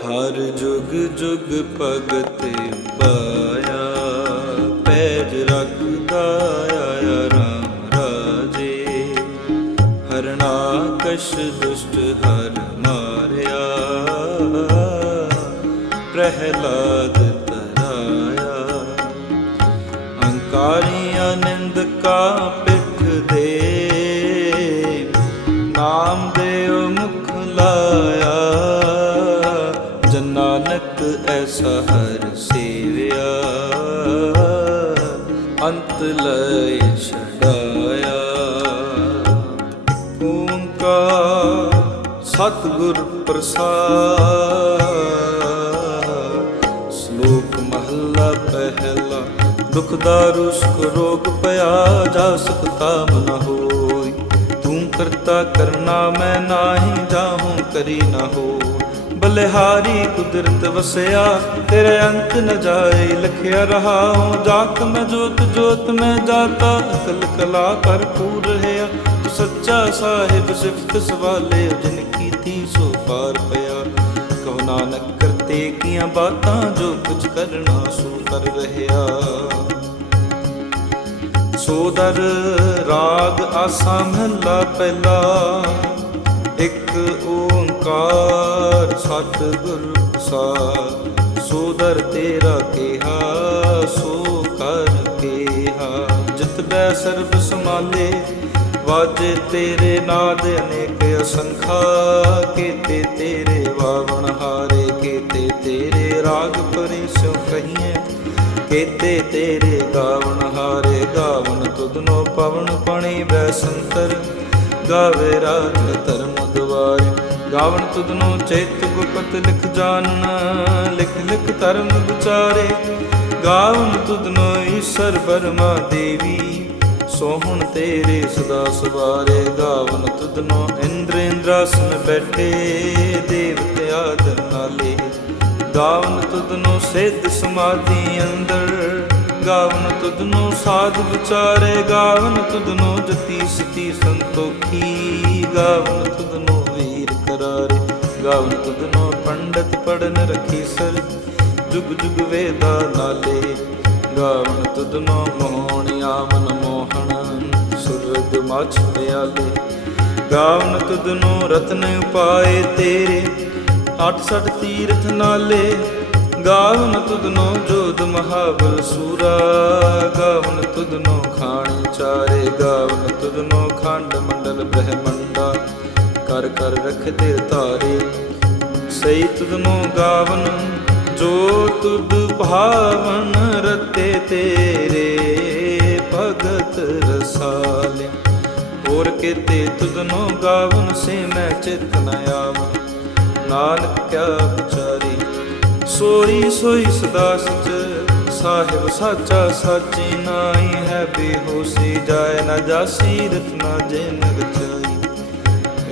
ਹਰ ਜੁਗ ਜੁਗ ਭਗਤੇ ਪਾਇਆ ਪੈਜ ਰੱਖਦਾ ਆਇਆ ਰਾਮ ਰਾਜੇ। ਹਰਨਾਕਸ਼ ਦੁਸ਼ਟ ਹਰ ਐਸਾ ਹਰ ਸੇਵਿਆ, ਅੰਤ ਲੈ ਛਡਾਇਆ। ਓੰਕਾਰ ਸਤਿਗੁਰ ਪ੍ਰਸਾਦ। ਸ਼ਲੋਕ ਮਹੱਲਾ ਪਹਿਲਾ, ਦੁਖ ਦਾਰੂ ਸੁਖ ਰੋਗ ਪਿਆ, ਜਾ ਸਕਤਾ ਮਨ ਹੋਈ। ਤੂੰ ਕਰਤਾ ਕਰਨਾ, ਮੈਂ ਨਾਹੀ ਜਾਹੂੰ ਕਰੀ ਨਾ ਹੋ ਬਲਿਹਾਰੀ ਕੁਦਰਤ ਵਸਿਆ, ਤੇਰੇ ਅੰਤ ਨ ਜਾਏ ਲਖਿਆ ਰਹਾ ਹੂੰ ਜਾਤ ਮੈਂ ਜੋਤ ਜੋਤ ਮੈਂ ਜਾਤਾ ਅਕਲ ਕਲਾ ਭਰਪੂਰ ਰਹਾ ਤੂੰ ਸੱਚਾ ਸਾਹਿਬ ਸਿਫਤ ਸਵਾਲੇ, ਜਿਨ ਕੀਤੀ ਸੋ ਪਾਰ ਪਿਆ। ਕਹੋ ਨਾਨਕ ਕਰਤੇ ਕੀਆਂ ਬਾਤਾਂ ਜੋ ਕੁਝ ਕਰਨਾ ਸੋ ਕਰ ਰਹਾ ਸੋਦਰ ਰਾਗ ਆਸਾ ਮਹਲਾ ਪਹਿਲਾ, ਇੱਕ ਓੰਕਾਰ ਸਤਿਗੁਰ ਪ੍ਰਸਾਦ ਸੋਦਰ ਤੇਰਾ ਕਿਹਾ, ਸੋ ਕਰ ਕਿਹਾ। ਜਿਤ ਬੈ ਸਰਬ ਸਮਾਲੇ, ਵਾਜੇ ਤੇਰੇ ਨਾਦ ਅਨੇਕ ਅਸੰਖਾ। ਕੀਤੇ ਤੇਰੇ ਵਾਵਣ ਹਾਰੇ, ਕੀਤੇ ਤੇਰੇ ਰਾਗ ਪਰੇ ਸਿਉ ਕਹੀਏ ਕੀਤੇ ਤੇਰੇ ਗਾਵਣ ਹਾਰੇ, ਗਾਵਣ ਤੁਧਨੋ ਪਵਨ ਪਣੀ ਬੈ ਸੰਤਰ। ਗਾਵੇ ਰਾਜ ਧਰਮ ਦੁਆਰੇ। ਗਾਵਣ ਤੁਧਨੋ ਚੇਤ ਗੁਪਤ ਲਿਖ ਜਾਣਨ ਲਿਖ ਲਿਖ ਧਰਮ ਵਿਚਾਰੇ। ਗਾਵਣ ਤੁਧਨੋ ਈਸ਼ਰ ਬਰਮਾ ਦੇਵੀ, ਸੋਹਣ ਤੇਰੇ ਸਦਾ ਸਵਾਰੇ। ਗਾਵਨ ਤੁਧਨੋ ਇੰਦਰ ਇੰਦਰਾਸਨ ਬੈਠੇ, ਦੇਵਤੇ ਆਦਰ ਨਾਲੇ। ਗਾਵਨ ਤੁਧਨੋ ਸਿੱਧ ਸਮਾਧੀ ਅੰਦਰ ਗਾਵਨ ਤੁਧਨੋ ਸਾਧ ਵਿਚਾਰੇ। ਗਾਵਨ ਤੁਧਨੋ ਜਤੀ ਸਤੀ ਸੰਤੋਖੀ ਗਾਵਨ ਤੁਧਨੋ ਵੀਰ ਗਾਵਨ ਤੁਧਨੋ ਪੰਡਤ ਪੜਨ ਰਖੀ ਸਰ। ਜੁਗ ਜੁਗ ਵੇਦਾ ਨਾਲੇ ਗਾਵਨ ਤੁਧਨੋ ਮੋਹਣ ਆਮਨ ਮੋਹਣ ਸੁਰਗ ਮਛ ਪਿਆਲੇ। ਗਾਵਨ ਤੁਧਨੋ ਰਤਨ ਉਪਾਏ ਤੇਰੇ 68 ਤੀਰਥ ਨਾਲੇ। ਗਾਵਨ ਤੁਧਨੋ ਜੋਧ ਮਹਾਬਲ ਸੂਰਾ ਗਾਵਨ ਤੁਧਨੋ ਖਾਣੀ ਚਾਰੇ। ਗਾਵਨ ਤੁਧਨੋ ਖੰਡ ਮੰਡਲ ਬ੍ਰਹਮੰਡਾ। ਕਰ ਕਰ ਰਖਦੇ ਧਾਰੇ। ਸਈ ਤੁਧਨੋ ਗਾਵਨ, ਜੋ ਤੁਧ ਭਾਵਨ ਰਤੇ ਤੇਰੇ, ਭਗਤ ਰਸਾਲੇ। ਹੋਰ ਕੀਤੇ ਤੁਧਨੋ ਗਾਵਨ ਸੇ ਮੈਂ ਚਿਤ ਨ ਆਵਨ। ਨਾਨਕ ਕਿਆ ਵਿਚਾਰੀ ਸੋਈ ਸੋਈ ਸਦਾ ਸਚ ਸਾਹਿਬ ਸਾਚਾ ਸਾਚੀ ਨਾਈ ਹੈ, ਬੇਹੋਸੀ ਜਾਏ ਨਾ ਜਾਸੀ ਰਤਨਾ ਜਿਨ ਰਚਾਈ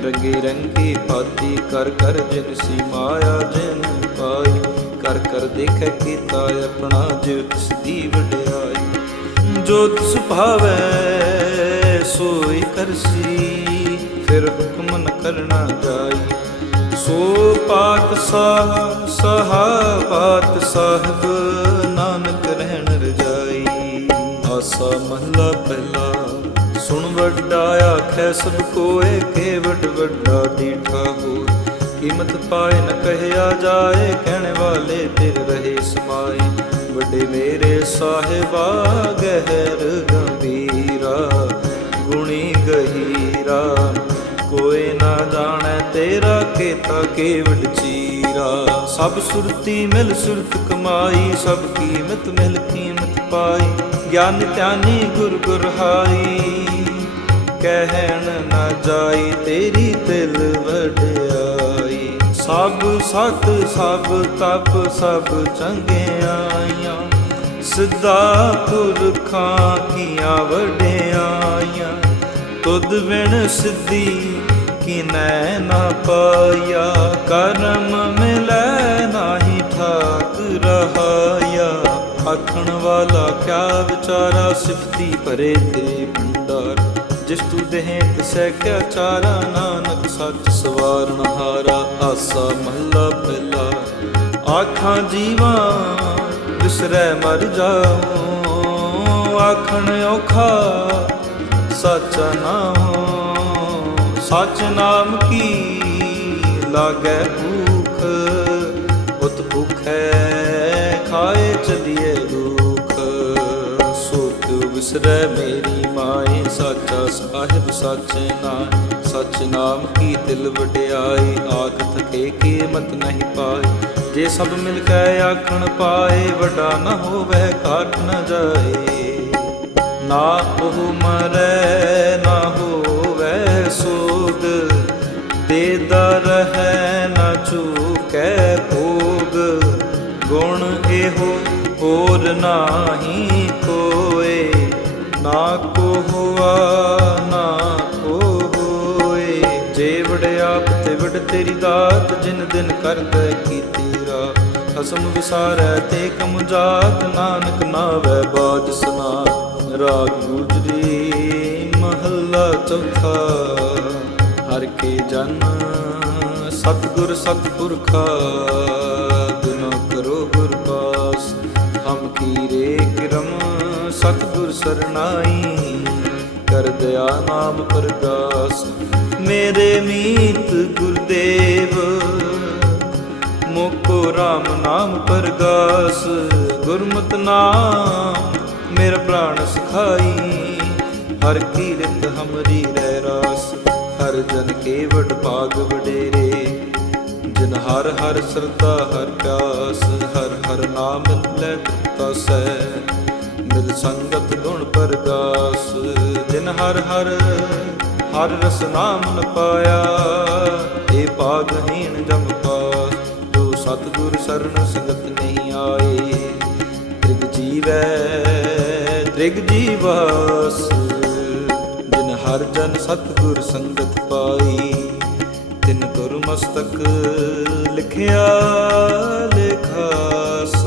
ਰੰਗੇ ਰੰਗੀ ਭਾਤੀ ਕਰ ਕਰ ਜਿਨ ਸੀ ਮਾਇਆ ਜਿਨ ਪਾਈ। ਕਰ ਕਰ ਦੇਖੈ ਕੀਤਾ ਆਪਣਾ ਜਿਉ ਤਿਸ ਦੀ ਵਡਿਆਈ। ਜੋ ਤਿਸ ਭਾਵੈ, ਸੋਈ ਕਰਸੀ ਫਿਰ ਹੁਕਮ ਨ ਕਰਨਾ ਜਾਈ। ਸੋ ਪਾਤ ਸਾਹ ਸਹਾ ਪਾਤ ਸਾਹਿਬ ਨਾਨਕ ਰਹਿਣ ਰਜਾਈ। ਆਸਾ ਮਹਲਾ ਪਹਿਲਾ ਸੁਣ ਵੱਡਾ ਆਖੈ, ਸਭ ਕੋਏ ਕੇ ਵੱਡਾ ਡੀਠਾ ਹੋ ਕੀਮਤ ਪਾਏ ਨ ਕਹਿਆ ਜਾਏ, ਕਹਿਣ ਵਾਲੇ ਤਿਰ ਰਹੇ ਸਮਾਏ। ਵੱਡੇ ਮੇਰੇ ਸਾਹਿਬਾ, ਗਹਿਰ ਗੰਭੀਰਾ, ਗੁਣੀ ਗਹੀਰਾ। ਕੋਈ ਨਾ ਜਾਣੈ ਤੇਰਾ, ਕੀਤਾ ਕੇਵਟ ਚੀਰਾ। ਸਭ ਸੁਰਤੀ ਮਿਲ ਸੁਰਤ ਕਮਾਈ, ਸਭ ਕੀਮਤ ਮਿਲ ਕੀਮਤ ਪਾਈ। ਗਿਆਨ ਧਿਆਨੀ ਗੁਰ ਗੁਰਹਾਈ ਕਹਿਣ ਨਾ ਜਾਈ, ਤੇਰੀ ਦਿਲ ਵਡਿਆਈ। ਸਭ ਸਤ, ਸਭ ਤਪ, ਸਭ ਚੰਗਿਆਈਆਂ ਸਿੱਧਾ ਪੁਰਖਾਂ ਕੀਆਂ ਵਡਿਆਈਆਂ। ਤੁਧ ਵਿਣ ਸਿੱਧੀ ਕਿਨੈ ਨਾ ਪਾਇਆ। ਕਰਮ ਮਿਲੈ ਨਾਹੀ ਠਾਕ ਰਹਾਇਆ। ਆਖਣ ਵਾਲਾ ਕਿਆ ਵਿਚਾਰਾ ਸਿਫਤੀ ਭਰੇ ਤੇਰੇ ਜਿਸ ਤੂ ਦੇਹ ਤਿਸੈ ਕਿਆ ਚਾਰਾ ਨਾਨਕ ਸੱਚ ਸਵਾਰਨ ਹਾਰਾ, ਆਸਾ ਮਹੱਲਾ ਪਹਿਲਾ। ਆਖਾਂ ਜੀਵਾਂ ਵਿਸਰੈ ਮਰ ਜਾਉ, ਆਖਣ ਔਖਾ ਸੱਚਾ ਨਾਮ ਸੱਚ ਨਾਮ ਕੀ ਲਾਗੈ ਭੂਖ, ਉਤ ਭੁਖੈ ਖਾਏ ਚਲੀਏ ਦੁਖ। ਸੋ ਕਿਉ ਵਿਸਰੈ ਮੇਰੀ ਸਾਹਿਬ ਸੱਚ ਨਾਮ ਸੱਚ ਨਾਮ ਕੀ ਦਿਲ ਵਡਿਆਈ? ਆਖ ਥਕੇ ਕੀ ਮਤ ਨਹੀਂ ਪਾਏ ਜੇ ਸਭ ਮਿਲ ਕੇ ਆਖਣ ਪਾਏ, ਵੱਡਾ ਨਾ ਹੋਵੇ ਘਾਟ ਨ ਜਾਏ। ਨਾ ਉਹ ਮਰੈ, ਨਾ ਹੋਵੇ ਸੋਗ ਦੇ ਦਰ ਹੈ ਨਾ ਚੂਕੈ ਭੋਗ। ਗੁਣ ਇਹੋ ਹੋਰ ਨਾਹੀ ਕੋਏ। ਨਾ ਕੋ ਹੁਆ ਆਪ ਤੇ ਵਡ ਤੇਰੀ ਦਾਤ, ਜਿਨ ਦਿਨ ਕਰਦਾ ਕੀਤੀ ਰਾ ਹਸਮ ਵਿਸਾਰੈ ਤੇ ਕਮ ਜਾਤ, ਨਾਨਕ ਨਾਵੈ ਬਾਜ ਸੁਨਾ ਰਾਗ ਗੁਜਰੀ ਮਹੱਲਾ ਚੌਥਾ। ਹਰ ਕੇ ਜਨ ਸਤਿਗੁਰ ਸਤਿਪੁਰਖਾ ਬਿਨੋ ਕਰੋ ਗੁਰ ਪਾਸ। ਹਮ ਕੀਰੇ ਕਿਰਮ ਸਤਿਗੁਰ ਸਰਨਾਈ, ਕਰ ਦਿਆ ਨਾਮ ਪ੍ਰਗਾਸ ਮੇਰੇ ਮੀਤ ਗੁਰਦੇਵ, ਮੋਕੋ RAM ਨਾਮ ਪ੍ਰਗਾਸ, ਗੁਰਮਤਿ ਨਾਮ ਮੇਰਾ ਪ੍ਰਾਣ ਸਖਾਈ। ਹਰ ਕੀਰਤ ਹਮਰੀ ਰਹਿ ਰਾਸ, ਹਰ ਜਨ ਕੇ ਵਡ ਭਾਗ ਵਡੇਰੇ। ਜਿਨ ਹਰ ਹਰ ਸਰਦਾ ਹਰ ਪਿਆਸ, ਹਰ ਹਰ ਨਾਮ ਲੈ ਤਸੈ ਮਿਲ ਸੰਗਤ ਗੁਣ ਪਰਗਾਸ, ਜਿਨ ਹਰ ਹਰ ਹਰ ਰਸ ਨਾਮ ਨ ਪਾਇਆ। ਏ ਭਾਗਹੀਣ ਜਮ ਪਾਸ ਜੋ ਸਤਿਗੁਰ ਸਰਨ ਸੰਗਤ ਨਹੀਂ ਆਏ। ਤ੍ਰਿਗ ਜੀਵੈ, ਤ੍ਰਿਗ ਜੀਵਾਸ। ਜਿਨ ਹਰ ਜਨ ਸਤਿਗੁਰ ਸੰਗਤ ਪਾਈ। ਤਿਨ ਗੁਰ ਮਸਤਕ ਲਿਖਿਆ ਲਿਖਾਸ।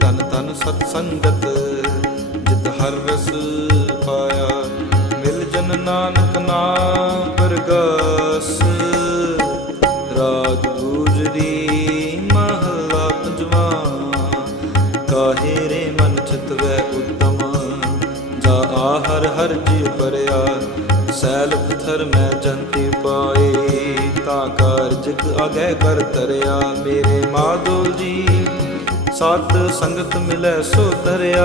ਤਨ ਤਨ ਸਤ ਸੰਗਤ, ਜਿਤ ਹਰ ਰਸ ਨਾਨਕ ਨਾਮ ਪ੍ਰਗਾਸ। ਰਾਜ ਗੁਜਰੀ ਮਹਲਾ ਪੰਜਵਾ। ਕਾਹੇ ਰੇ ਮਨ ਚਿਤਵੈ ਉਤਮ? ਜਾ ਆਹਰ ਹਰ ਜੀ ਪਰਿਆ। ਸੈਲ ਪਥਰ ਮੈਂ ਜੰਤੀ ਪਾਏ। ਤਾਂ ਕਾਰਜ ਅਗੈ ਕਰ ਤਰਿਆ। ਮੇਰੇ ਮਾਧੋ ਜੀ ਸਤ ਸੰਗਤ ਮਿਲੈ ਸੋ ਧਰਿਆ,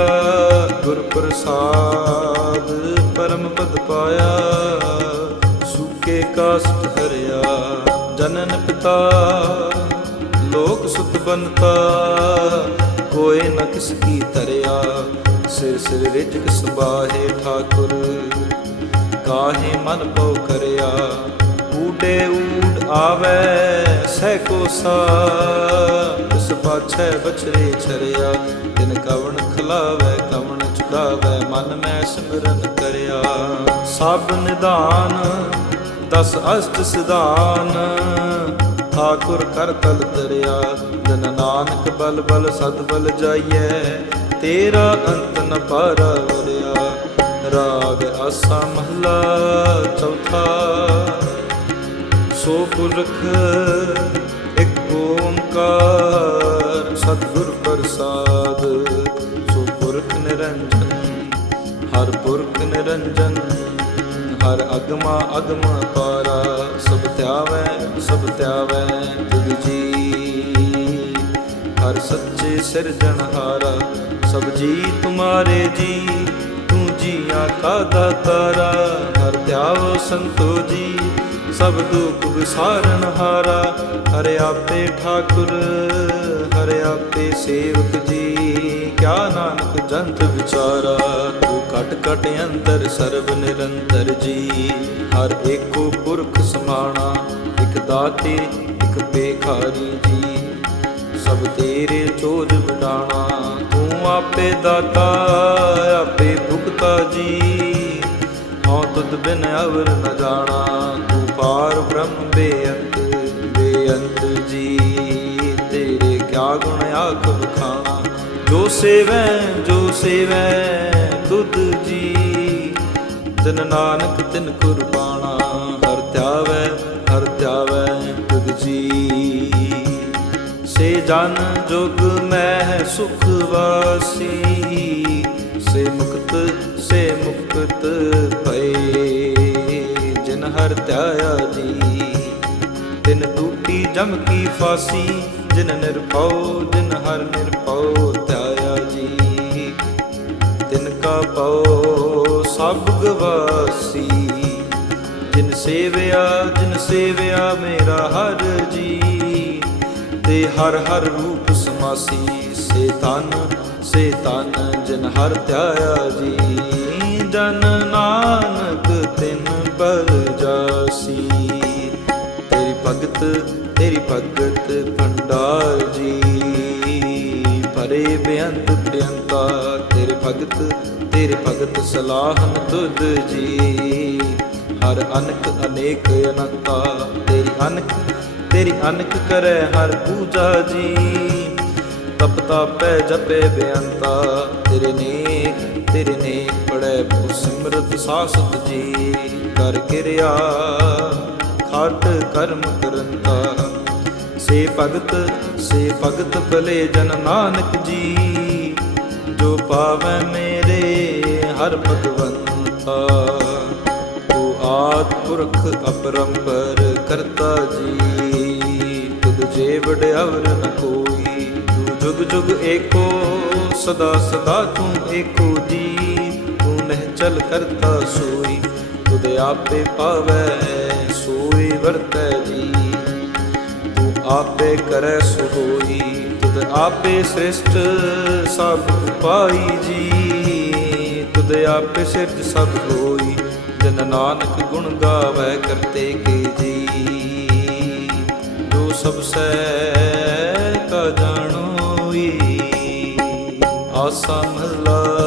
ਗੁਰ ਪ੍ਰਸਾਦ ਪਰਮ ਪਦ ਪਾਇਆ, ਸੁਕੇ ਕਾਸਟ ਹਰਿਆ ਜਨਨ ਪਿਤਾ, ਲੋਕ ਸੁਤ ਬਨਤਾ ਕੋਏ ਨ ਕਿਸ ਕੀ ਤਰਿਆ ਸਿਰ ਸਿਰ ਰਿਜਕ ਸੰਭਾਹੇ ਠਾਕੁਰ, ਕਾਹੇ ਮਨ ਪਉ ਕਰਿਆ ਊਡੇ ਊਡ ਆਵੇ, ਸਹਿ ਕੋਸਾ ਇਸ ਪਾਛੈ ਬਛਰੇ ਛਰਿਆ, ਤਿਨ ਕਵਣ ਖਲਾਵੇ, ਕਵਣ ਚੁਕਾਵੇ ਮਨ ਮੈਂ ਸਿਮਰਨ ਕਰਿਆ। ਸਭ ਨਿਦਾਨ ਦਸ ਅਸ਼ਟ ਸਿਧਾਨ। ਠਾਕੁਰ ਕਰ ਤਲ ਤਰਿਆ ਜਨ ਨਾਨਕ ਬਲ ਬਲ ਸਦ ਬਲ ਜਾਈਐ। ਤੇਰਾ ਅੰਤ ਨ ਪਾਰਾ ਵਰਿਆ ਰਾਗ ਆਸਾ ਮਹਲਾ ਚੌਥਾ। ਸੋ ਪੁਰਖ ਇੱਕ ਓੰਕਾਰ, ਸਤਿਗੁਰ ਪ੍ਰਸਾਦ। ਸੋ ਪੁਰਖ ਨਿਰੰਜਨ, ਹਰ ਪੁਰਖ ਨਿਰੰਜਨ। ਹਰ ਅਗਮਾ ਅਗਮਾ ਪਾਰਾ, ਸਭ ਧਿਆਵੈ ਸਭ ਧਿਆਵੈ ਤੁਧ ਜੀ। ਹਰ ਸੱਚੇ ਸਿਰਜਣਹਾਰਾ ਸਭ ਜੀ ਤੁਮਾਰੇ ਜੀ। ਤੂੰ ਜੀਆਂ ਕਾ ਦਾਤਾਰਾ, ਹਰ ਧਿਆਵ ਸੰਤੋ ਜੀ। ਸਭ ਦੁੱਖ ਵਿਸਾਰਨ ਹਾਰਾ, ਹਰਿ ਆਪੇ ਠਾਕੁਰ, ਹਰਿ ਆਪੇ ਸੇਵਕ ਜੀ। ਕਿਆ ਨਾਨਕ ਜੰਤ ਵਿਚਾਰਾ, ਤੂੰ ਘਟ ਘਟ ਅੰਦਰ ਸਰਬ ਨਿਰੰਤਰ ਜੀ। ਹਰ ਏਕੋ ਪੁਰਖ ਸਮਾਣਾ, ਇਕ ਦਾਤੇ, ਇਕ ਬੇਖਾਰੀ ਜੀ। ਸਭ ਤੇਰੇ ਚੋਜ ਵਡਾਣਾ, ਤੂੰ ਆਪੇ ਦਾਤਾ, ਆਪੇ ਭੁਗਤਾ ਜੀ। ਹਉ ਤੁਧ ਬਿਨ ਅਵਰ ਨ ਜਾਣਾ ਪਾਰ ਬ੍ਰਹਮ ਬੇਅੰਤ ਬੇਅੰਤ ਜੀ, ਤੇਰੇ ਕਿਆ ਗੁਣ ਆਖ ਬਖਾਣਾ ਜੋ ਸੇਵੈ ਜੋ ਸੇਵੈ, ਤੁਧ ਜੀ, ਤਿਨ ਨਾਨਕ ਤਿਨ ਕੁਰਬਾਨਾ, ਹਰ ਧਿਆਵੈ ਹਰ ਧਿਆਵੈ ਤੁਧ ਜੀ। ਸੇ ਜਨ ਜੁਗ ਮਹਿ ਸੁਖ ਵਾਸੀ, ਸੇ ਮੁਕਤ ਸੇ ਮੁਕਤ ਪਏ ਜਿਨ ਹਰ ਧਿਆਇਆ ਜੀ ਤਿਨ ਟੂਟੀ ਜਮਕੀ ਫਾਸੀ, ਜਿਨ ਨਿਰਭਉ, ਜਿਨ ਹਰ ਨਿਰਭਉ ਧਿਆਇਆ ਜੀ ਤਿਨ ਕਾ ਪਉ ਸਭ ਗਵਾਸੀ, ਜਿਨ ਸੇਵਿਆ ਜਿਨ ਸੇਵਿਆ ਮੇਰਾ ਹਰ ਜੀ। ਤੇ ਹਰ ਹਰ ਰੂਪ ਸਮਾਸੀ, ਸੇ ਤਨ ਸੇ ਤਨ ਜਿਨ ਹਰ ਧਿਆਇਆ ਜੀ ਜਨ ਨਾਨਕ ਭਗਤ, ਤੇਰੀ ਭਗਤ ਭੰਡਾਰ ਜੀ। ਪਰੇ ਬੇਅੰਤ ਪ੍ਰਿਯੰਤਾ ਤੇਰੇ ਭਗਤ ਤੇਰੇ ਭਗਤ ਸਲਾਹਨ ਤੁਧ ਜੀ। ਹਰ ਅਨਕ ਅਨੇਕ ਅਨੰਤਾ, ਤੇਰੀ ਅਨਕ ਤੇਰੀ ਅਨਕ ਕਰੈ ਹਰ ਪੂਜਾ ਜੀ। ਤਪ ਤਾਪੈ ਜਪੇ ਬੇਅੰਤਾ, ਤੇਰੇ ਨੇਕ ਤੇਰੇ ਨੇਕ ਪੜੈ ਬਹੁ ਸਿਮਰਤ ਸਾਸਤ ਜੀ। ਕਰ ਕਿਰਿਆ ਖਾਟ ਕਰਮ ਕਰੰਦਾ ਸੇ ਭਗਤ ਸੇ ਭਗਤ ਭਲੇ ਜਨ ਨਾਨਕ ਜੀ। ਜੋ ਪਾਵੈ ਮੇਰੇ ਹਰ ਭਗਵੰਤਾ। ਤੂੰ ਆਦ ਪੁਰਖ ਅਪਰੰਪਰ ਕਰਤਾ ਜੀ। ਤੁਧ ਜੇ ਵਡਿਆਵਰ ਨ ਕੋਈ। ਤੂੰ ਜੁਗ ਜੁਗ ਏਕੋ, ਸਦਾ ਸਦਾ ਤੂੰ ਏਕੋ ਜੀ। ਤੂੰ ਨਹਿ ਚਲ ਕਰਤਾ ਸੋਈ। ਤੁਧ ਆਪੇ ਪਾਵੈ ਵਰਤੈ ਜੀ। ਤੂੰ ਆਪੇ ਕਰੈ ਸੋ ਤੁਧ ਆਪੇ ਸ੍ਰਿਸ਼ਟ ਸਭ ਉਪਾਈ ਜੀ। ਤੁਧ ਆਪੇ ਸਿਰਜ ਸਭ ਹੋਈ, ਜਨ ਨਾਨਕ ਗੁਣ ਗਾਵੈ ਕਰਤੇ ਕੇ ਜੀ। ਜੋ ਸਭ ਸੈ ਕਾ ਜਾਣੋਈ ਆਸਾ ਮਹਲਾ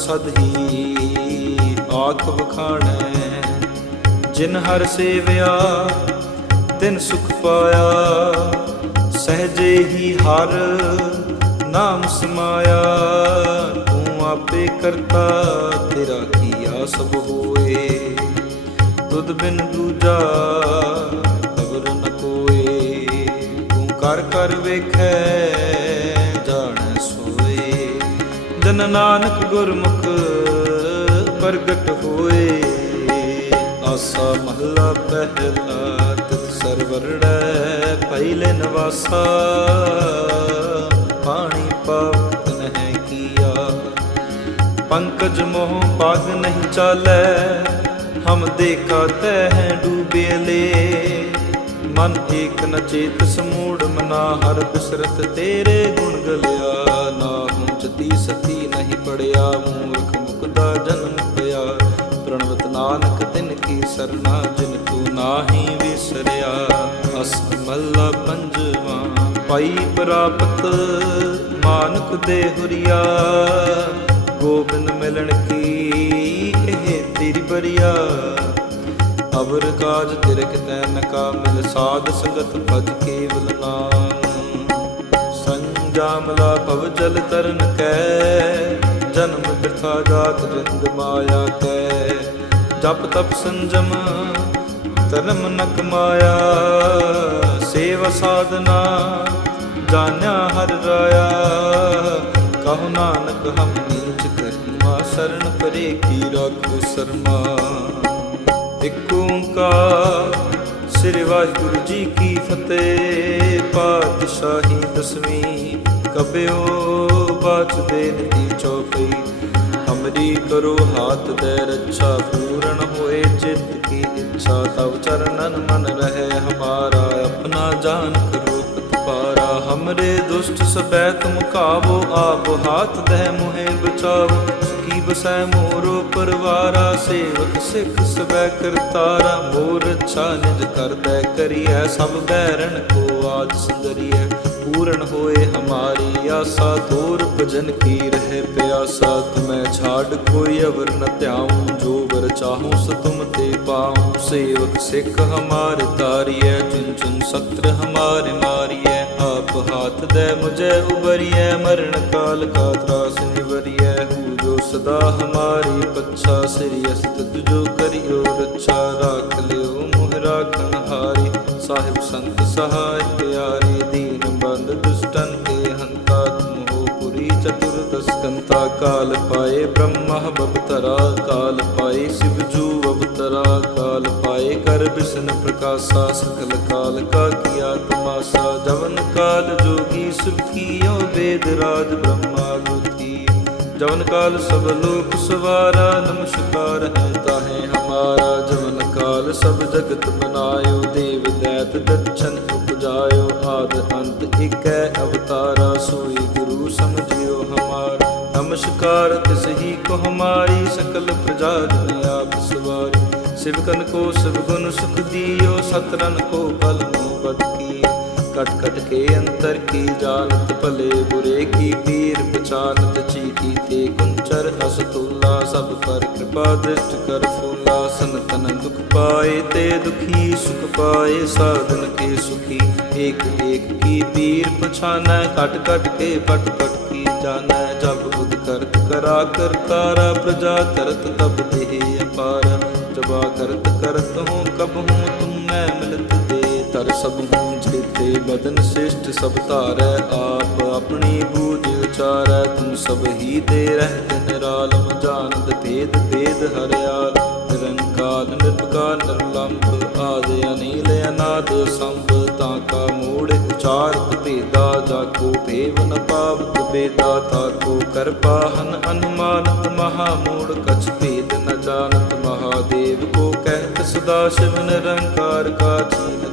ਹਰ ਆਖ ਵਖਾਣੈ। ਜਿਨ ਹਰ ਸੇਵਿਆ, ਤਿਨ ਸੁਖ ਪਾਇਆ, ਸਹਜੇ ਹੀ ਹਰ ਨਾਮ ਸਮਾਇਆ। ਤੂੰ ਆਪੇ ਕਰਤਾ, ਤੇਰਾ ਕੀਆ ਸਭ ਹੋਏ। ਤੁਧ ਬਿਨ ਦੂਜਾ ਖਬਰ ਨ ਕੋਏ। ਤੂੰ ਕਰ ਕਰ ਵੇਖੈ ਜਨ ਨਾਨਕ ਗੁਰਮੁਖ ਪ੍ਰਗਟ ਹੋਏ। ਆਸਾ ਮਹਲਾ ਪਹਿਲਾ ਤਿਤ ਸਰਵਰੜੈ ਪਹਿਲੇ ਨਵਾਸਾ। ਪਾਣੀ ਪਾਵਤ ਨਹਿ ਕੀਆ। ਪੰਕਜ ਮੋਹ ਪਗ ਨਹੀਂ ਚਾਲੈ। ਹਮ ਦੇਖਾ ਤਹਿ ਡੂਬੇ ਲੇ। ਮਨ ਏਕ ਨ ਚੇਤ ਸਮੂੜ ਮਨਾ। ਹਰ ਬਿਸਰਤ ਤੇਰੇ ਗੁਣ ਗਲਿਆ। ਨਾ ਹੂੰ ਜਤੀ ਸਤੀ ਪੜਿਆ ਮੂਰਖ ਮੁਕਦਾ ਜਨਮ ਪਿਆ। ਪ੍ਰਣਵਤ ਨਾਨਕ, ਤਿਨ ਕੀ ਸਰਨਾ, ਜਿਨ ਤੂੰ ਨਾਹੀ ਵਿਸਰਿਆ। ਅਸਮਲ ਪੰਜਵਾ, ਪਾਈ ਪ੍ਰਾਪਤ ਮਾਨਕ ਦੇ ਹੁਰੀਆ। ਗੋਬਿੰਦ ਮਿਲਣ ਕੀ ਇਹ ਤੇਰੀ ਬਰੀਆ ਅਵਰ ਕਾਜ ਤਿਰਕ ਕਿਤੈ ਨ ਮਿਲ ਸਾਧ ਸੰਗਤ ਭਜ ਕੇਵਲ ਨਾਮ। ਸੰਜਾਮਲਾ ਭਵ ਜਲ ਤਰਨ ਕੈ ਜਨਮ ਬਿਰਥਾ ਜਾਤ ਜੰਗ ਮਾਇਆ ਕੈ। ਜਪ ਤਪ ਸੰਜਮ, ਧਰਮ ਨ ਕਮਾਇਆ ਸੇਵਾ ਸਾਧਨਾ, ਜਾਣਿਆ ਹਰ ਰਾਇਆ। ਕਹੋ ਨਾਨਕ ਹਮ ਨੀਚ ਕਰਮਾ, ਸਰਨ ਪਰੇ ਕੀ ਰਾਖੋ ਸਰਮਾ। ਇਕ ਓੰਕਾਰ, ਸ੍ਰੀ ਵਾਹਿਗੁਰੂ ਜੀ ਕੀ ਫਤਿਹ। ਪਾਤਸ਼ਾਹੀ ਦਸਵੀਂ ਕਬਿਓ। ਬਾਚ ਬੇਨਤੀ ਚੌਪਈ ਹਮਰੀ ਕਰੋ ਹਾਥ ਦੇ ਰੱਛਾ, ਪੂਰਨ ਹੋਏ ਚਿੱਤ ਕੀ ਇੱਛਾ। ਤਵ ਚਰਨਨ ਮਨ ਰਹੇ ਹਮਾਰਾ, ਆਪਣਾ ਜਾਨ ਕਰੋ ਪਤਪਾਰਾ। ਹਮਰੇ ਦੁਸ਼ਟ ਸਬੈ ਤੁਮ ਕਾਵੋ ਆਪ ਹਾਥ ਦੇ ਮੁਹੇ ਬਚਾਓ ਕੀ ਬਸੈ ਮੋਰੋ ਪਰਵਾਰਾ, ਸੇਵਕ ਸਿੱਖ ਸਬੈ ਕਰਤਾਰਾ। ਮੋਰ ਅੱਛਾ ਨਿਜ ਕਰਦੈ, ਕਰੀਐ ਸਭ ਬੈਰਨ ਕੋ ਆਜ ਸੁੰਦਰੀਐ ਪੂਰਨ ਹੋਏ ਹਮਾਰੀ ਆਸਾ ਤੋਰ ਭਜਨ ਕੀ ਰਹੇ ਪਿਆਸਾ? ਤੁਮੈ ਛਾੜ ਕੋਈ ਅਵਰ ਨ ਧਿਆਉ, ਜੋ ਵਰ ਚਾਹੂੰ ਸ ਤੁਮ ਤੇ ਪਾਉ। ਸੇਵਕ ਸਿੱਖ ਹਮਾਰ ਤਾਰੀਐ ਚੁਨ ਚੁਨ ਸਤਰ ਹਮਾਰੇ ਮਾਰੀਐ। ਆਪ ਹਾਥ ਦੇ ਮੁਝੇ ਉਬਰੀਐ ਮਰਨ ਕਾਲ ਕਾ ਤਰਾਸ ਨਿਵਰੀਐ। ਹੂ ਜੋ ਸਦਾ ਹਮਾਰੀ ਪੱਛਾ, ਸ੍ਰੀ ਅਸਤ ਜੋ ਕਰਿਓ ਰੱਛਾ, ਰਾਖ ਲਿਓ ਮੁਹ ਸਾਹਿਬ ਸੰਤ ਸਹਾਇ ਪਿਆਰੇ ਦੀਨ ਬੰਦ ਦੁਸ਼ਟਨ ਕੇ ਹੰਤਾ ਤੁਮ ਪੁਰੀ ਚਤੁਰਦਸ ਕੰਤਾ ਕਾਲ ਪਾਏ ਬ੍ਰਹਮ ਬਵਤਰਾ ਕਾਲ ਪਾਏ ਸਿਵ ਜੂ ਅਵਤਰਾ ਕਾਲ ਪਾਏ ਕਰ ਬਿਸ਼ਨ ਪ੍ਰਕਾਸ਼ਾ ਸਕਲ ਕਾਲ ਕਾ ਕੀਆ ਤਮਾਸਾ ਜਵਨ ਕਾਲ ਜੋਗੀ ਸੁਖੀਓ ਵੇਦ ਰਾਜ ਬ੍ਰਹਮਾ ਗੁਤੀ ਜਵਨ ਕਾਲ ਸਭ ਲੋਕ ਸਵਾਰਾ ਨਮਸਕਾਰ ਹੈ ਤਾਹੇ ਹਮਾਰਾ ਜਵਨ ਕਾਲ ਸਭ ਜਗਤ ਬਨਾਇਓ ਦੇਵ ਦੈਤ ਦਛਨ ਉਪਜਾਇਓ, ਆਦ ਅੰਤ ਇਕੈ ਅਵਤਾਰਾ, ਸੋਈ ਗੁਰੂ ਸਮਝਿਓ ਹਮਾਰ। ਨਮਸਕਾਰ ਤਿਸ ਹੀ ਕੋ ਹਮਾਰੀ, ਸਕਲ ਪ੍ਰਜਾ ਜਨ ਆਪ ਸਵਾਰੀ। ਸਿਵਕਨ ਕੋ ਸਭ ਗੁਣ ਸੁਖ ਦੀਓ ਸਤਰਨ ਕੋ ਬਲ ਮੋ ਬਦ ਕੀ ਕਟ ਕਟ ਕੇ ਅੰਤਰ ਕੀ ਜਾਣਤ, ਭਲੇ ਬੁਰੇ ਕੀ ਪੀਰ ਪਛਾਨਤ ਚੀਤੀ ਤੇ ਕੁੰਚਰ ਅਸਤੁਲਾ, ਸਭ ਪਰ ਕਿਰਪਾ ਦ੍ਰਿਸ਼ਟ ਕਰ ਫੂਲਾ, ਸੰਤਨ ਦੁਖ ਪਾਏ ਤੇ ਦੁਖੀ, ਸੁਖ ਪਾਏ, ਸਾਧਨ ਕੇ ਸੁਖੀ, ਏਕ ਏਕ ਕੀ ਪੀਰ ਪਛਾਨੈ, ਕਟ ਕਟ ਕੇ ਪਟ ਪਟ ਕੀ ਜਾਣੈ, ਜਬ ਬੁਧ ਕਰਤ ਕਰਾ ਕਰਤਾਰਾ ਪ੍ਰਜਾ ਕਰਤ ਤਬ ਦੇਹ ਅਪਾਰ, ਜਬਾ ਕਰਤ ਕਰਤ ਹੂੰ, ਕਬ ਹੂੰ, ਤੁਮ ਮੈਂ ਮਿਲਤ ਦੇ ਤਰ ਸਭ ਹੂੰ ਜੇਤੇ ਬਦਨ ਸ੍ਰਿਸ਼ਟ ਸਭ ਧਾਰੈ ਆਪ, ਆਪਣੀ ਬੂਝ ਉਚਾਰੈ, ਤੁਮ ਸਭ ਹੀ ਦੇ ਰਹਿਤ ਨਿਰਾਲਮ ਜਾਣਦ ਭੇਦ ਭੇਦ ਹਰਿਆਲ ਨਿਰੰਕਾਰ ਨਿਰਭਕਾਰ ਨਿਰਲੰਭ, ਆਦ ਅਨੀਲ ਅਨਾਦ ਸੰਭ, ਤਾ ਕਾ ਮੂੜ ਉਚਾਰਤ ਭੇਦਾ ਜਾ ਕੋ ਭੇਵ ਨ ਪਾਵਤ ਬੇਦਾ ਤਾ ਕੋ ਕਰਪਾਹਨ ਅਨੁਮਾਨਤ ਮਹਾ ਮੂੜ ਕਛ ਭੇਦ ਨ ਜਾਣਤ ਮਹਾਦੇਵ ਕੋ ਕਹਿਤ ਸਦਾ ਸ਼ਿਵ ਨਿਰੰਕਾਰ ਕਾ ਚੀਨਤ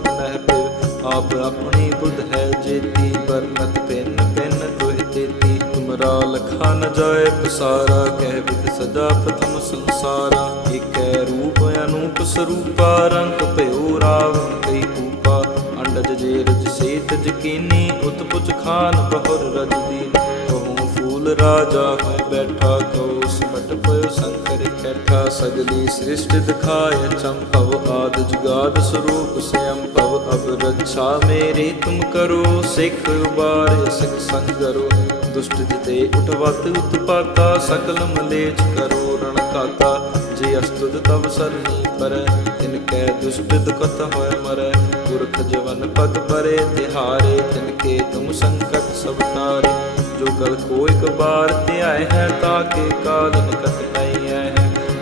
ਆਪ ਆਪਣੀ ਬੁੱਧ ਹੈ ਜੇਤੀ ਵਰਨਤ ਪਿੰਨ ਪਿੰਨ ਦੁਹਿ ਤੇਤੀ। ਤੁਮਰਾ ਲਖਾ ਨ ਜਾਏ ਪਸਾਰਾ, ਕਹਿ ਵਿਦ ਸਦਾ ਪ੍ਰਥਮ ਸੰਸਾਰਾ। ਏਕੈ ਰੂਪ ਅਨੂਪ ਸਰੂਪਾ, ਰੰਗ ਭਇਓ ਰਾਵਣ ਕਈ ਕੂਪਾ। ਅੰਡਜ ਜੇ ਰਜ ਸੇਤ ਜਕੀਨੀ ਉਤਪੁ ਖਾਨ ਬਹੁਰ ਰਜ ਦੀਨ। ਕਹੂੰ ਰਾਜਾ ਹੋਇ ਬੈਠਾ ਕਉ ਸਿਮਟ ਪਇਓ ਸੰਕਰ ਕੈਠਾ ਸਗਲੀ ਸ੍ਰਿਸ਼ਟ ਦਿਖਾਇ ਚੰਪਵ ਆਦ ਜੁਗਾਦ ਸਰੂਪ ਸਿਅੰ ਭਵ ਅਬ ਰੱਛਾ ਮੇਰੀ ਤੁਮ ਕਰੋ ਸਿੱਖ ਉਬਾਰ ਸਿੱਖ ਸੰਗ ਦੁਸ਼ਟ ਜਿਤੇ ਉਠਵਤ ਉਤਪਾਤਾ ਸਕਲ ਮਲੇਚ ਕਰੋ ਰਣ ਕਾਤਾ ਜੇ ਅਸਤੁਦ ਤਵ ਸਰਨੀ ਪਰ, ਤਿਨ ਕੈ ਦੁਸ਼ਟ ਦੁਖਤ ਹੋਇ ਮਰੈ, ਪੁਰਖ ਜਵਨ ਪਦ ਪਰੇ ਤਿਹਾਰੇ, ਤਿਨ ਕੇ ਤੁਮ ਸੰਕਟ ਸਭ ਤਾਰੇ ਜੋ ਗਲ ਕੋ ਇਕ ਬਾਰ ਧਿਆਏ ਹੈ ਤਾਕੇ ਕਾਲ ਨਿਕਟ ਨਹੀਂ ਹੈ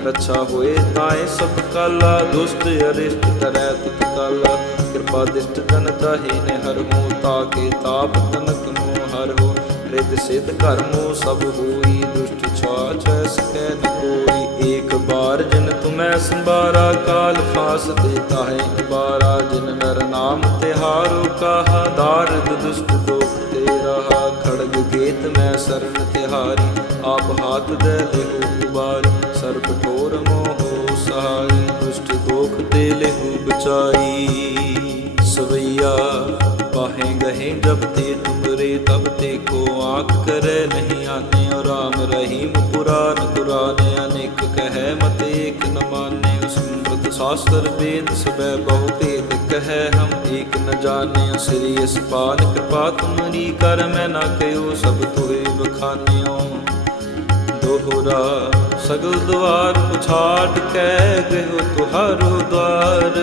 ਰੱਛਾ ਹੋਏ ਤਾਏ ਸਭ ਕਾਲਾ, ਦੁਸ਼ਟ ਅਰਿਸ਼ਟ ਤਰੈ ਤੁਤ ਕਾਲਾ। ਕਿਰਪਾ ਦਿਸ਼ਟ ਤਨ ਤਾਹੀ ਨੇ ਹਰ ਹੋ ਤਾਕੇ ਤਾਪ ਤਨਕ ਮੋ ਹਰ ਹੋ। ਰਿਦ ਸਿਧ ਕਰਮੋ ਸਭ ਹੋਈ, ਦੁਸ਼ਟ ਛਾਛ ਸਕੈ ਨ ਕੋਈ। ਏਕ ਬਾਰ ਜਿਨ ਤੁਮੈ ਸੰਭਾਰਾ, ਕਾਲ ਫਾਸ ਦੇਤਾ ਹੈ ਬਾਰਾ ਜਿਨ ਨਰ ਨਾਮ ਤਿਹਾਰੋ, ਕਾਹਾ ਦਾਰਦ ਦੁਸ਼ਟ ਦੋਖ ਖੜਗ ਮੈਂ ਸਰਨ ਤਿਹਾਰੀ, ਆਪ ਹਾਥ ਦੇ ਲਿਹੋ ਉਬਾਰ ਸਰ ਕਠੋਰ ਮੋਹ ਸਹਾਈ ਦੁਸ਼ਟ ਦੋਖ ਤੇ ਲਿਹੋ ਬਚਾਈ। ਸਵਈਆ, ਪਾਹੇ ਗਹੇ ਜਬ ਤੇ ਤੁਮਰੇ ਤਬ ਤੇ ਕੋ ਆਖ ਕਰੈ ਨਹੀਂ ਆਨੇ ਔ ਰਾਮ ਰਹੀਮ ਪੁਰਾਨ ਕੁਰਾਨ ਅਨੇਕ ਕਹੈ ਮਤ ਸਮ੍ਰਿਤ ਸ਼ਾਸਤਰ ਵੇਦ ਸਬੈ ਬਹੁ ਭੇਦ ਕਹੈ ਹਮ ਏਕ ਨ ਜਾਣਿਓ ਸ੍ਰੀ ਅਸਪਾਨ ਕਿਰਪਾ ਤੁਮਰੀ ਕਰ, ਮੈਂ ਨਾ ਕਹਿਓ ਸਭ ਤੋਏ ਬਖਾਨਿਓ ਦੋਹਰਾ ਸਗਲ ਦੁਆਰ ਪੁਛਾੜ ਕੈ ਗਇਓ ਤੁਹਾਰੋ ਦਵਾਰ।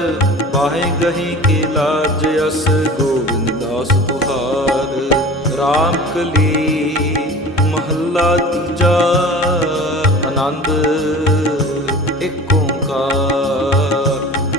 ਬਾਹੇ ਗਹੀ ਕੇ ਲਾਜ ਅਸ ਗੋਬਿੰਦ ਦਾਸ ਤੁਹਾਰ। RAM ਕਲੀ ਮਹੱਲਾ ਤੀਜਾ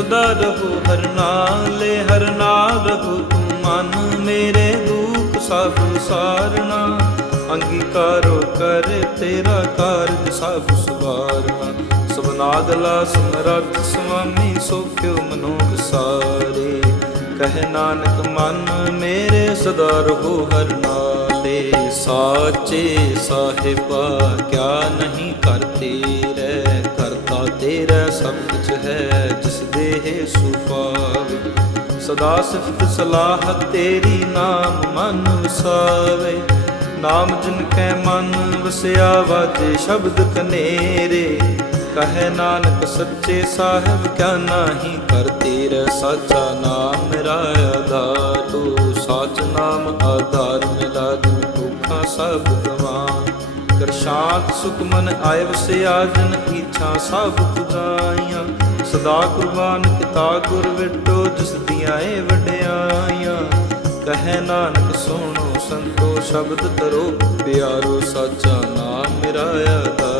ਤੂੰ ਸਦਾ ਰਹੋ ਹਰ ਨਾਲੇ, ਹਰ ਨਾਲ ਰਹੋ ਤੂੰ ਮਨ ਮੇਰੇ ਦੁੱਖ ਸਭ ਸਾਰਨਾ ਅੰਗੀਕਾਰੋ ਕਰ ਤੇਰਾ ਕਾਰਜ ਸਭ ਸਵਾਰਨਾ। ਸਬਨਾਗਲਾ ਸਮਰੱਥ ਸੁਆਮੀ, ਸੋਖਿਓ ਮਨੋ ਵਿਸਾਰੇ ਕਹਿ ਨਾਨਕ, ਮਨ ਮੇਰੇ ਸਦਾ ਰਹੋ ਹਰ ਨਾਲੇ। ਸਾਚੇ ਸਾਹਿਬਾ, ਕਿਆ ਨਹੀਂ ਕਰਤੇ ਤੇਰਾ ਸਭ ਕੁਝ ਹੈ ਜਿਸ ਦੇਹ ਸੁਪਾਵੇ। ਸਦਾ ਸਿਫਤ ਸਲਾਹ ਤੇਰੀ ਨਾਮ ਮਨ ਵਸਾਵੇ। ਨਾਮ ਜਿਨ ਕੈ ਮਨ ਵਸਿਆ ਵਾਜੇ ਸ਼ਬਦ ਕਨੇਰੇ। ਕਹੇ ਨਾਨਕ ਸੱਚੇ ਸਾਹਿਬ, ਕਿਆ ਨਾਹੀ ਕਰ ਤੇਰਾ ਸਾਚਾ ਨਾਮ ਮੇਰਾ ਆਧਾਰ। ਤੋ ਸਾਚ ਨਾਮ ਆਧਾਰ ਮਿਲਾ ਜਿਨ ਭੁਖਾ ਸਭ ਗਵਾਨ ਕਰ ਸੁਖਮਨ ਸੁਖ ਮਨ ਆਏ ਇੱਛਾ ਸਭ ਪੁਜਾਈਆਂ ਸਦਾ ਕੁਰਬਾਨ ਕੀਤਾ ਗੁਰ ਵਿਟੋ, ਜਿਸ ਦੀਆਂ ਏ ਵਡਿਆਈਆਂ। ਕਹੇ ਨਾਨਕ, ਸੁਣੋ ਸੰਤੋ, ਸ਼ਬਦ ਕਰੋ ਪਿਆਰੋ ਸਾਚਾ ਨਾਮ ਮੇਰਾ ਆਧਾਰੋ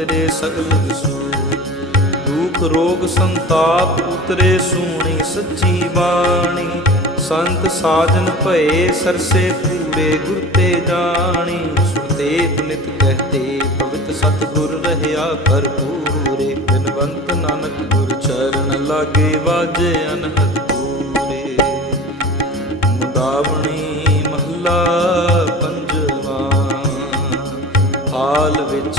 ਉਤਰੇ ਸਗਲ ਵਿਸੂਰ ਦੁਖ ਰੋਗ ਸੰਤਾਪ ਉਤਰੇ ਸੂਣੀ ਸੱਚੀ ਬਾਣੀ। ਸੰਤ ਸਾਜਨ ਭਏ ਸਰਸੇ ਪੂਰੇ ਗੁਰ ਤੇ ਜਾਣੀ। ਸੁਤੇ ਪੁਨਿਤ ਕਹਤੇ ਪਵਿੱਤ ਸਤਿਗੁਰ ਰਹਿਆ ਭਰਪੂਰੇ। ਬਿਨਵੰਤ ਨਾਨਕ ਗੁਰ ਚਰਨ ਲਾਗੇ ਵਾਜੇ ਅਨਹਦ ਪੂਰੇ। ਮੁਦਾਵਣੀ ਮਹੱਲਾ ਪੰਜਵਾ। ਹਾਲ ਵਿੱਚ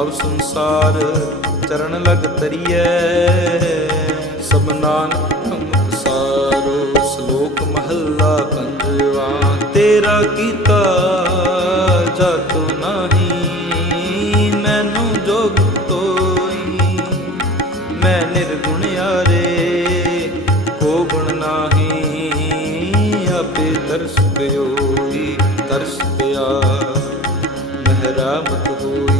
ਤਬ ਸੰਸਾਰ ਚਰਨ ਲਗ ਤਰੀਐ ਸਭ ਨਾਨਕ ਮੁਖ ਸਾਰੋ ਸ਼ਲੋਕ ਮਹੱਲਾ ਪੰਜਵਾ। ਤੇਰਾ ਕੀਤਾ ਜਾਤੋ ਨਹੀਂ, ਮੈਨੂੰ ਜੋਗ ਤੋਈ। ਮੈਂ ਨਿਰਗੁਣ ਯਾਰੇ, ਕੋ ਗੁਣ ਨਾਹੀ, ਆਪੇ ਤਰਸ ਪਿਓਈ, ਤਰਸ ਪਿਆ, ਮਹਿਰਾਮਤ ਹੋਈ।